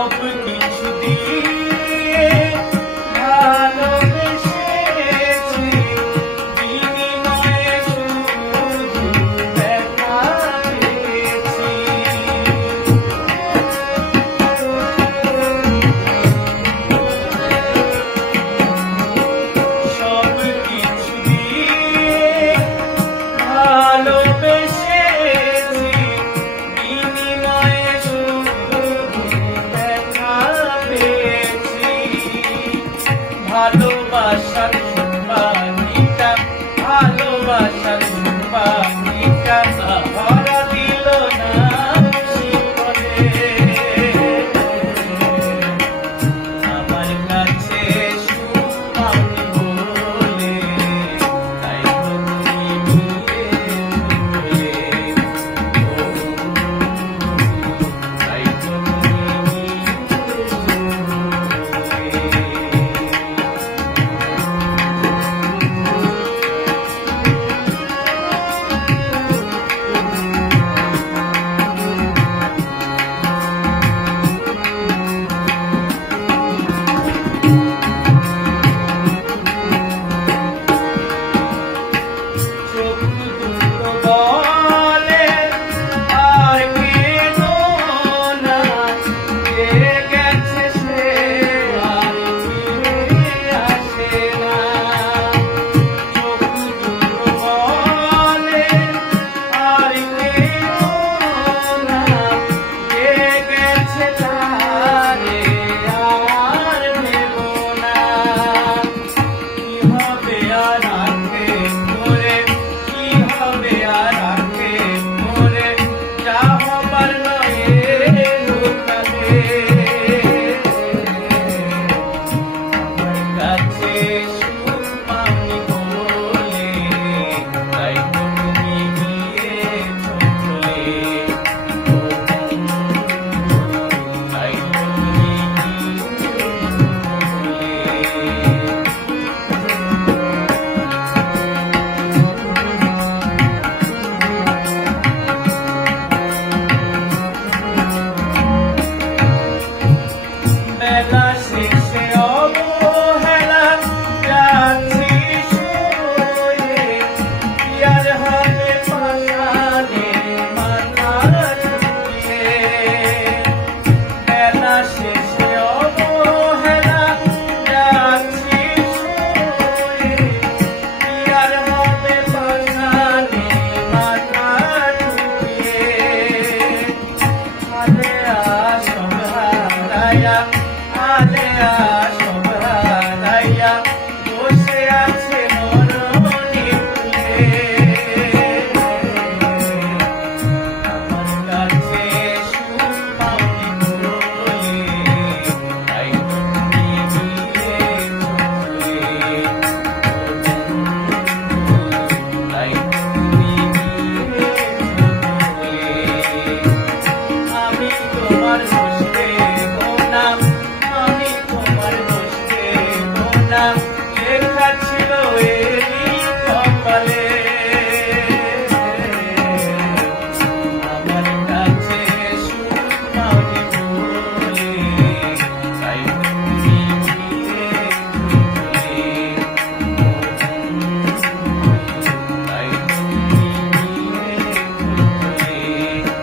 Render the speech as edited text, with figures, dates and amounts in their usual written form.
সব কিছু দিয়ে ভালোবেসেছি, বিনিময়ে শুধু দেখা পেয়েছি। সব কিছু দিয়ে ভালোবেসেছি, বিনিময়ে শুধু দেখা পেয়েছি। ভালোবাসার পানিটা, ভালোবাসার পানিটা ভরা দিল না জীবনে। আমার কাছে সুখ পাওনি বলে, তাই তুমি নিয়ে চলে। তাই তুমি নিয়ে চোখ দুটো বলে আর কেন না, যে গেছে সে আর ফিরে আসে না। চোখ দুটো বলে আর কেন না, যে গেছে তারে আর নেব না। কি হবে আর আগে মোরে, কি হবে আর আগে মোরে, যা হবার নয় লুকাবে। আমার কাছে সুখ পাওনি বলে, তাই তুমি নিয়ে চলে। তাই তুমি নিয়ে চলে। বেলা শেষে অবহেলা যাচ্ছি শুয়ে, কি আর হবে পাশানে মাথা ঝুঁকিয়ে। বেলা শেষে অবহেলা যাচ্ছি শুয়ে, কি আর হবে পাশানে মাথা ঝুঁকিয়ে। আলে আসো হারায়া, আলে আসো